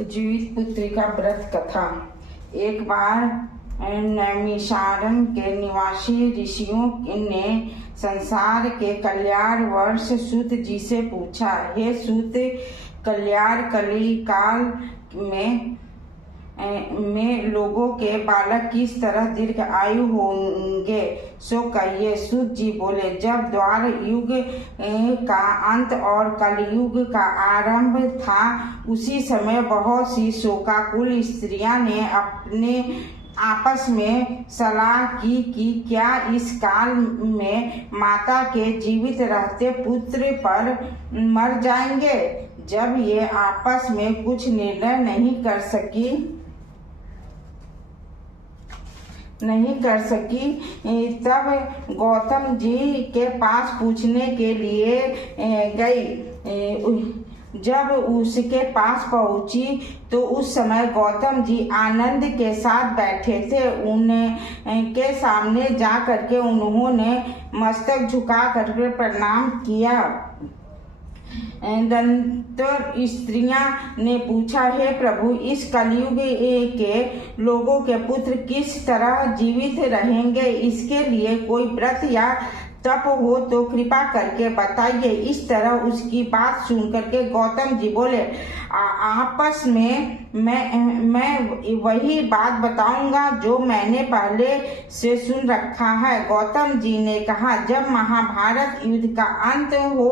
जीवित पुत्री का व्रत कथा। एक बार नैमिषारण्य के निवासी ऋषियों ने संसार के कल्याण वर्ष सूत जी से पूछा, हे सूत, कल्याण कली काल में लोगों के बालक किस तरह दीर्घ आयु होंगे, सो कहिए। सूत जी बोले, जब द्वार युग का अंत और कलयुग का आरंभ था, उसी समय बहुत सी शोकाकुल स्त्रियां ने अपने आपस में सलाह की कि क्या इस काल में माता के जीवित रहते पुत्र पर मर जाएंगे। जब ये आपस में कुछ निर्णय नहीं कर सकी तब गौतम जी के पास पूछने के लिए गई। जब उसके पास पहुंची तो उस समय गौतम जी आनंद के साथ बैठे थे। उनके सामने जा करके उन्होंने मस्तक झुका करके प्रणाम किया। दंतर स्त्रियां ने पूछा, हे प्रभु, इस कलयुग के लोगों के पुत्र किस तरह जीवित रहेंगे, इसके लिए कोई व्रत या तप हो तो कृपा करके बताइए। इस तरह उसकी बात सुन करके गौतम जी बोले, आपस में मैं वही बात बताऊंगा जो मैंने पहले से सुन रखा है। गौतम जी ने कहा, जब महाभारत युद्ध का अंत हो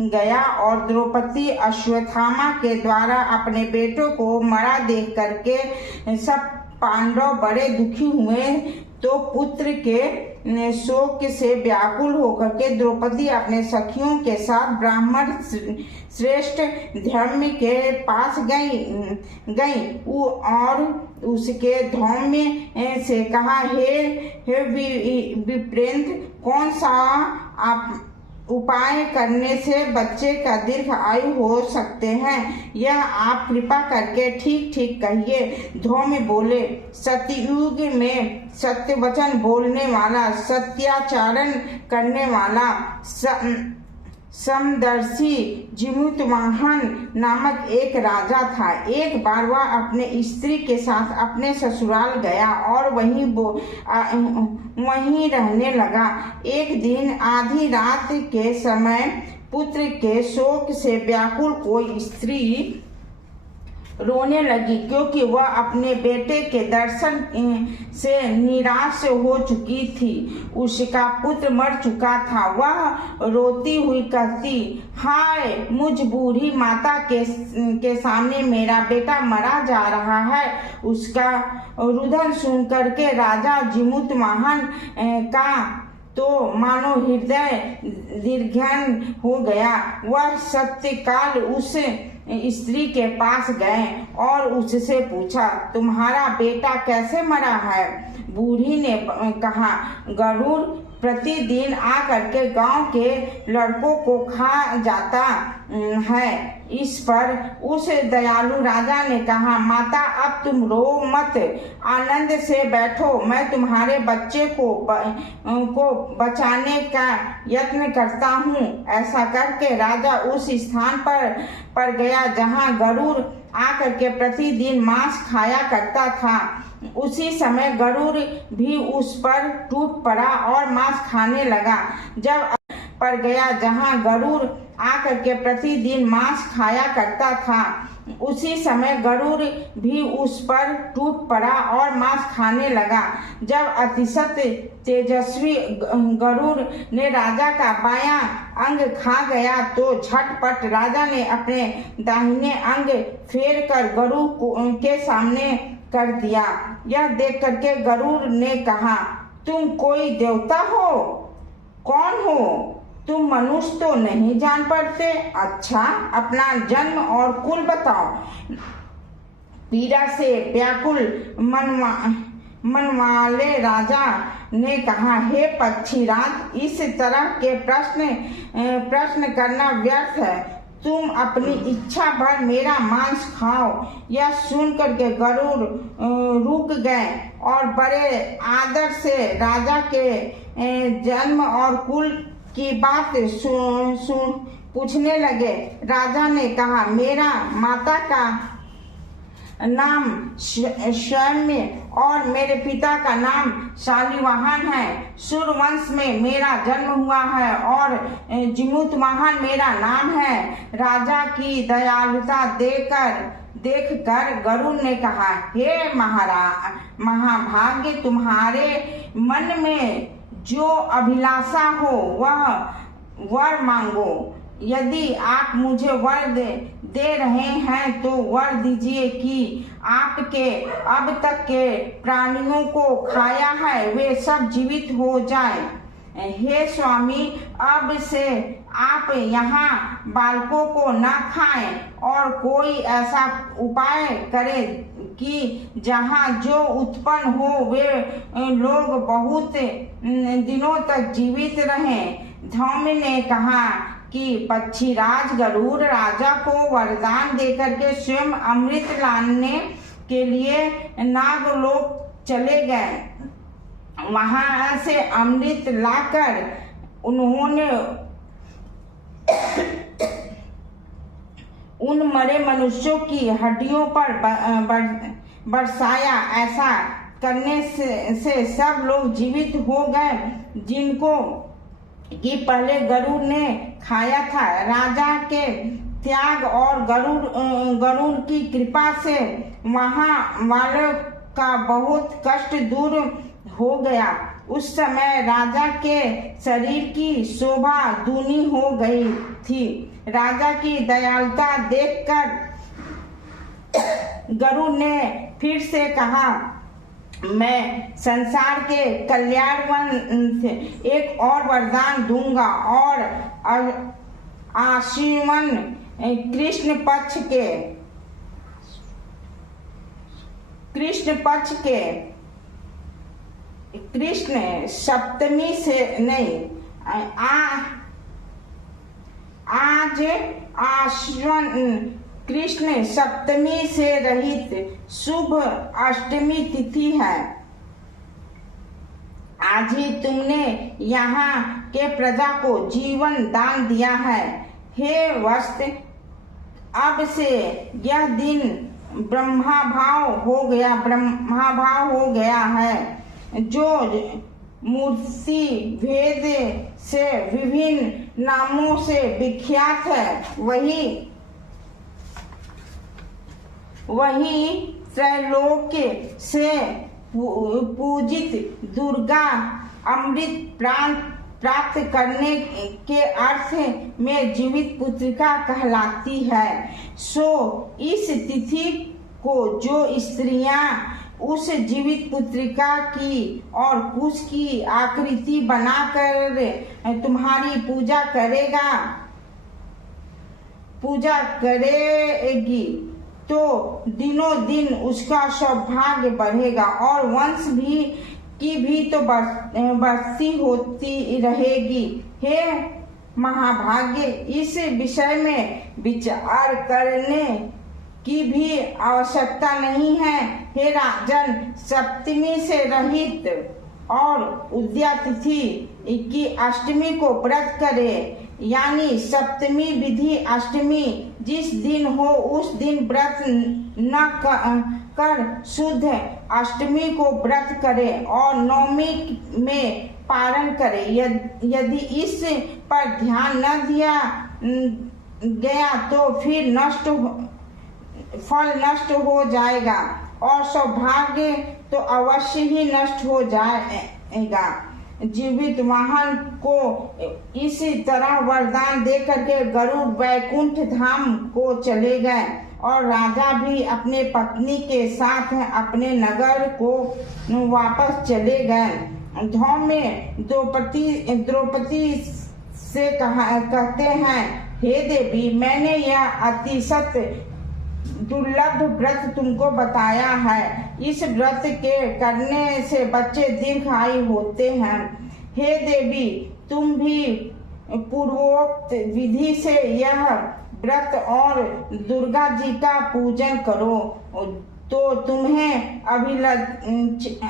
गया और द्रौपदी अश्वत्थामा के द्वारा अपने बेटों को मरा देख करके सब पांडव बड़े दुखी हुए, तो पुत्र के शोक से व्याकुल होकर के द्रौपदी अपने सखियों के साथ ब्राह्मण श्रेष्ठ धर्म के पास गई और उसके धौम्य से कहा, हे विप्रेंद्र, कौन सा उपाय करने से बच्चे का दीर्घ आयु हो सकते हैं, यह आप कृपा करके ठीक ठीक कहिए। धौम्य बोले, सतयुग में सत्य वचन बोलने वाला, सत्याचरण करने वाला समदर्शी जिमुतवाहन नामक एक राजा था। एक बार वह अपने स्त्री के साथ अपने ससुराल गया और वहीं रहने लगा। एक दिन आधी रात के समय पुत्र के शोक से व्याकुल कोई स्त्री रोने लगी, क्योंकि वह अपने बेटे के दर्शन से निराश हो चुकी थी। उसका पुत्र मर चुका था। वह रोती हुई कहती, हाय, मुझ बूढ़ी माता के सामने मेरा बेटा मरा जा रहा है। उसका रुदन सुन करके राजा जिमुतवाहन का तो मानो हृदय दीर्घन हो गया। वह सत्यकाल उस स्त्री के पास गए और उससे पूछा, तुम्हारा बेटा कैसे मरा है। बूढ़ी ने कहा, गरुड़ प्रतिदिन आकर के गांव के लड़कों को खा जाता है। इस पर उस दयालु राजा ने कहा, माता, अब तुम रो मत, आनंद से बैठो, मैं तुम्हारे बच्चे को बचाने का यत्न करता हूँ। ऐसा करके राजा उस स्थान पर गया जहाँ गरुड़ आकर के प्रतिदिन मांस खाया करता था। उसी समय गरुड़ भी उस पर टूट पड़ा और मांस खाने लगा। जब पर गया जहाँ गरुड़ आकर के प्रतिदिन मांस खाया करता था, उसी समय गरुड़ भी उस पर टूट पड़ा और मांस खाने लगा। जब अतिशत तेजस्वी गरुड़ ने राजा का बायां अंग खा गया, तो झटपट राजा ने अपने दाहिने अंग फेर कर गरुड़ के सामने कर दिया। यह देख करके गरुड़ ने कहा, तुम कोई देवता हो? कौन हो तुम? मनुष्य तो नहीं जान पड़ते। अच्छा, अपना जन्म और कुल बताओ। पीड़ा से व्याकुल मन वाले राजा ने कहा, हे पक्षीराज, इस तरह के प्रश्न करना व्यर्थ है। तुम अपनी इच्छा भर मेरा मांस खाओ। यह सुन करके गरुड़ रुक गए और बड़े आदर से राजा के जन्म और कुल की बात पूछने लगे। राजा ने कहा, मेरा माता का नाम स्वयं और मेरे पिता का नाम शालिवाहन है। सूर्यवंश में मेरा जन्म हुआ है और जिमुतवाहन मेरा नाम है। राजा की दयालुता देखकर गरुड़ ने कहा, हे महाभाग्य, तुम्हारे मन में जो अभिलाषा हो वह वर मांगो। यदि आप मुझे वर दे रहे हैं तो वर दीजिए कि आपके अब तक के प्राणियों को खाया है वे सब जीवित हो जाए। हे स्वामी, अब से आप यहाँ बालकों को न खाएं और कोई ऐसा उपाय करें कि जहाँ जो उत्पन्न हो वे लोग बहुत दिनों तक जीवित रहें। धौम्य ने कहा कि पक्षीराज गरुड़ राजा को वरदान देकर के स्वयं अमृत लाने के लिए नागलोक चले गए। वहां से अमृत लाकर उन्होंने उन मरे मनुष्यों की हड्डियों पर बरसाया। ऐसा करने से सब लोग जीवित हो गए जिनको कि पहले गरुड़ ने खाया था। राजा के त्याग और गरुड़ की कृपा से वहां वालों का बहुत कष्ट दूर हो गया। उस समय राजा के शरीर की शोभा दूनी हो गई थी। राजा की दयालुता देखकर गरुड़ ने फिर से कहा, मैं संसार के कल्याण से एक और वरदान दूंगा और आश्विन कृष्ण सप्तमी से नहीं, आज आश्विन कृष्ण सप्तमी से रहित शुभ अष्टमी तिथि है। आज ही तुमने यहाँ के प्रजा को जीवन दान दिया है। हे वत्स, अब से यह दिन ब्रह्माभाव हो गया है। जो मूर्ति भेद से विभिन्न नामों से विख्यात है वही त्रैलोक से पूजित दुर्गा अमृत प्राप्त करने के अर्थ में जीवित पुत्रिका कहलाती है। सो इस तिथि को जो स्त्रियां उस जीवित पुत्रिका की और कुछ की आकृति बनाकर तुम्हारी पूजा करेगी तो दिनों दिन उसका सौभाग्य बढ़ेगा और वंश की भी तो बढ़ती होती रहेगी। हे महाभाग्य, इस विषय में विचार करने की भी आवश्यकता नहीं है। हे राजन, सप्तमी से रहित और उद्या तिथि की अष्टमी को व्रत करे, यानी सप्तमी विधि अष्टमी जिस दिन हो उस दिन व्रत न कर शुद्ध अष्टमी को व्रत करे और नवमी में पारण करे। यदि इस पर ध्यान न दिया गया तो फिर फल नष्ट हो जाएगा और सौभाग्य तो अवश्य ही नष्ट हो जाएगा। जीवित वाहन को इसी तरह वरदान दे करके गरुड़ वैकुंठ धाम को चले गए और राजा भी अपने पत्नी के साथ अपने नगर को वापस चले गए। धौम्य द्रौपदी से कहते हैं, हे देवी, मैंने यह अतिशत दुर्लभ व्रत तुमको बताया है। इस व्रत के करने से बच्चे दीर्घायु होते हैं। हे देवी, तुम भी पूर्वोक्त विधि से यह व्रत और दुर्गा जी का पूजन करो तो तुम्हें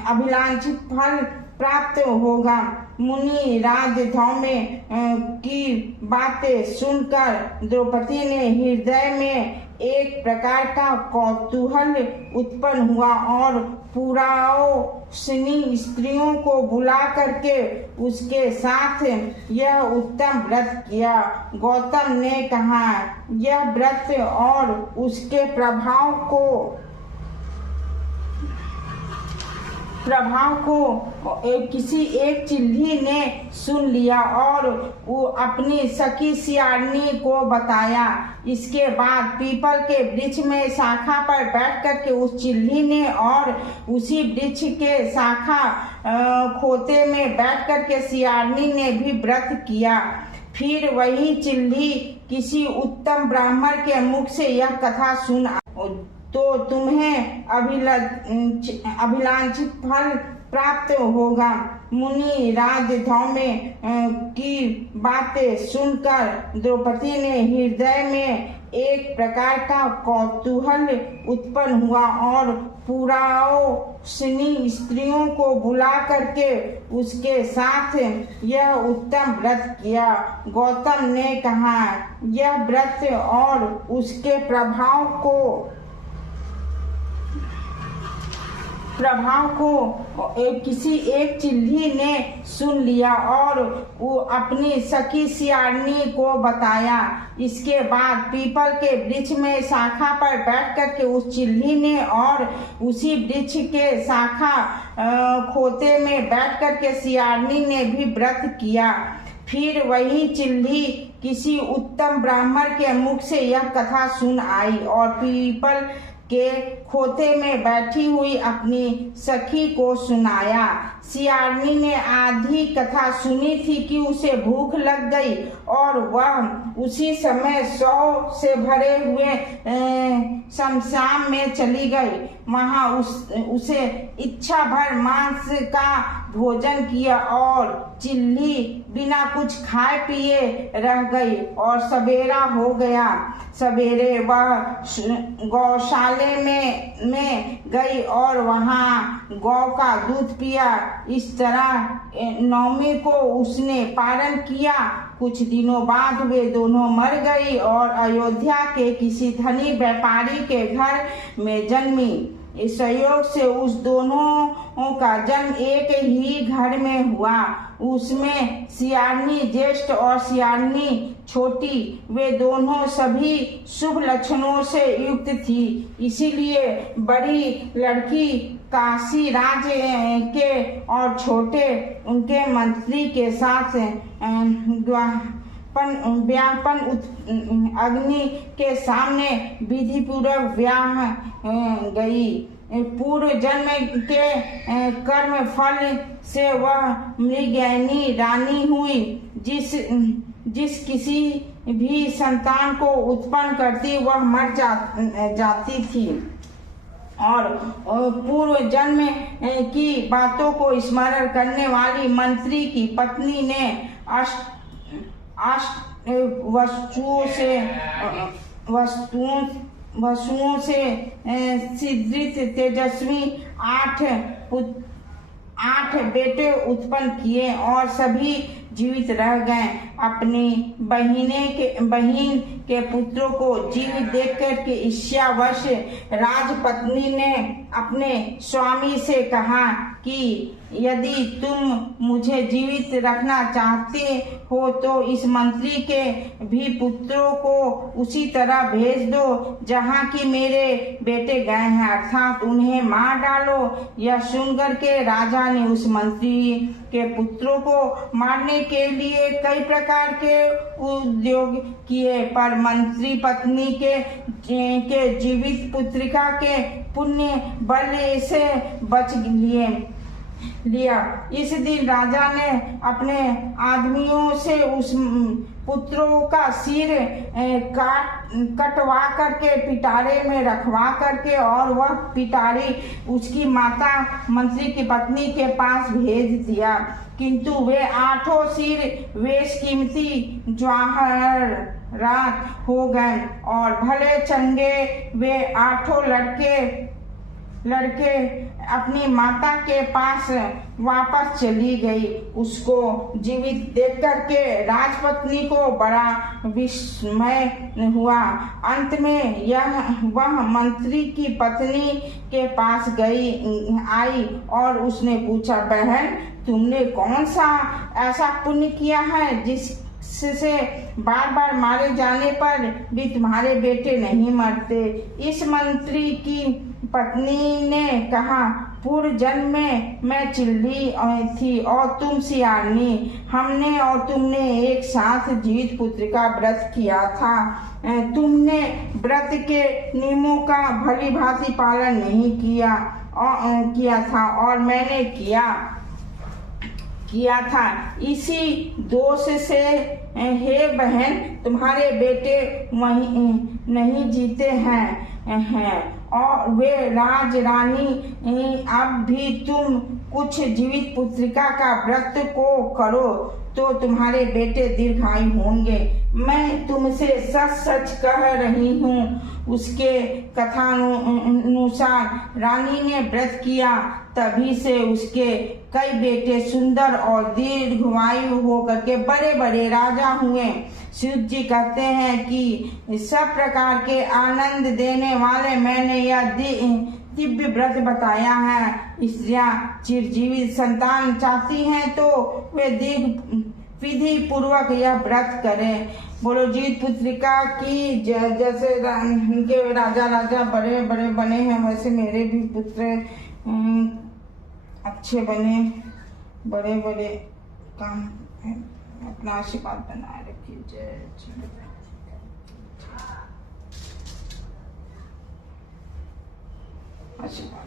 अभिलाषित फल प्राप्त होगा। मुनि राज धौम्य की बातें सुनकर द्रौपदी ने हृदय में एक प्रकार का कौतूहल उत्पन्न हुआ और पुराओसिनी स्त्रियों को बुला करके उसके साथ यह उत्तम व्रत किया। गौतम ने कहा, यह व्रत और उसके प्रभाव को किसी एक चिल्ली ने सुन लिया और वो अपनी सखी सियारनी को बताया। इसके बाद पीपल के वृक्ष में शाखा पर बैठ करके उस चिल्ली ने और उसी वृक्ष के शाखा खोते में बैठ करके सियारनी ने भी व्रत किया। फिर वही चिल्ली किसी उत्तम ब्राह्मण के मुख से यह कथा सुन तो तुम्हें अभिलाषित फल प्राप्त होगा। मुनि राज धौम्य की बातें सुनकर द्रौपदी ने हृदय में एक प्रकार का कौतूहल उत्पन्न हुआ और पुराओसिनी स्त्रियों को बुला करके उसके साथ यह उत्तम व्रत किया। गौतम ने कहा, यह व्रत और उसके प्रभाव को किसी एक चिल्ली ने सुन लिया और वो अपनी सखी सियारनी को बताया। इसके बाद पीपल के वृक्ष में शाखा पर बैठ करके उस चिल्ली ने और उसी वृक्ष के शाखा खोते में बैठ करके सियारनी ने भी व्रत किया। फिर वही चिल्ली किसी उत्तम ब्राह्मण के मुख से यह कथा सुन आई और पीपल के खोते में बैठी हुई अपनी सखी को सुनाया। सियारनी ने आधी कथा सुनी थी कि उसे भूख लग गई और वह उसी समय 100 से भरे हुए शमशान में चली गई। वहां उसे इच्छा भर मांस का भोजन किया और चिल्ली बिना कुछ खाए पिए रह गई और सवेरा हो गया। सवेरे वह गौशाले में गई और वहां गौ का दूध पिया। इस तरह नवमी को उसने पारण किया। कुछ दिनों बाद वे दोनों मर गई और अयोध्या के किसी धनी व्यापारी के घर में जन्मी। इस संयोग से उस दोनों का जन्म एक ही घर में हुआ। उसमें सियारनी ज्येष्ठ और सियारनी छोटी, वे दोनों सभी शुभ लक्षणों से युक्त थी। इसीलिए बड़ी लड़की काशी राज्य के और छोटे उनके मंत्री के साथ व्यापन अग्नि के सामने विधि पूर्वक व्याह गई। पूर्व जन्म के कर्म फल से वह मृगयनी रानी हुई। जिस किसी भी संतान को उत्पन्न करती वह मर जाती थी और पूर्व जन्म की बातों को स्मरण करने वाली मंत्री की पत्नी ने वसुओं से सिद्धित तेजस्वी 8 बेटे उत्पन्न किए और सभी जीवित रह गए। अपनी बहन के पुत्रों को जीवित देखकर के ईर्ष्यावश राजपत्नी ने अपने स्वामी से कहा कि यदि तुम मुझे जीवित रखना चाहते हो तो इस मंत्री के भी पुत्रों को उसी तरह भेज दो जहाँ की मेरे बेटे गए हैं, अर्थात उन्हें मार डालो। यह सुनकर के राजा ने उस मंत्री के पुत्रों को मारने के लिए कई प्रकार के उद्योग किए, पर मंत्री पत्नी के जीवित पुत्रिका के पुण्य बल से बच लिया। इस दिन राजा ने अपने आदमियों से उस पुत्रों का सिर कटवा करके पिटारे में रखवा करके और वह पिटारी उसकी माता मंत्री की पत्नी के पास भेज दिया। किंतु वे 8 सिर वेश कीमती जवाहरात हो गए और भले चंगे वे 8 लड़के लड़के अपनी माता के पास वापस चली गई। उसको जीवित देख करके राजपत्नी को बड़ा विस्मय हुआ। अंत में वह मंत्री की पत्नी के पास आई और उसने पूछा, बहन तुमने कौन सा ऐसा पुण्य किया है जिससे बार बार मारे जाने पर भी तुम्हारे बेटे नहीं मरते? इस मंत्री की पत्नी ने कहा, पूर्व जन्म में मैं चिल्ली थी और तुम सियारनी। हमने और तुमने एक साथ जीवित पुत्र का व्रत किया था। तुमने व्रत के नियमों का भली भांति पालन नहीं किया था और मैंने किया था। इसी दोष से हे बहन तुम्हारे बेटे वहीं नहीं जीते हैं और वे राज रानी। अब भी तुम कुछ जीवित पुत्रिका का व्रत को करो तो तुम्हारे बेटे दीर्घायु होंगे। मैं तुमसे सच सच कह रही हूँ। उसके कथानुसार रानी ने व्रत किया, तभी से उसके कई बेटे सुंदर और दीर्घायु होकर के बड़े बड़े राजा हुए। शिव जी कहते हैं कि सब प्रकार के आनंद देने वाले मैंने यह दिव्य व्रत बताया है। स्त्रियां चिरजीवित संतान चाहती हैं तो वे विधि पूर्वक यह व्रत करें। बोलो जीवित पुत्रिका की जैसे इनके राजा बड़े बड़े बने हैं, वैसे मेरे भी पुत्र अच्छे बने, बड़े बड़े काम है। अपना आशीर्वाद बनाए रखिए। जय आशीर्वाद।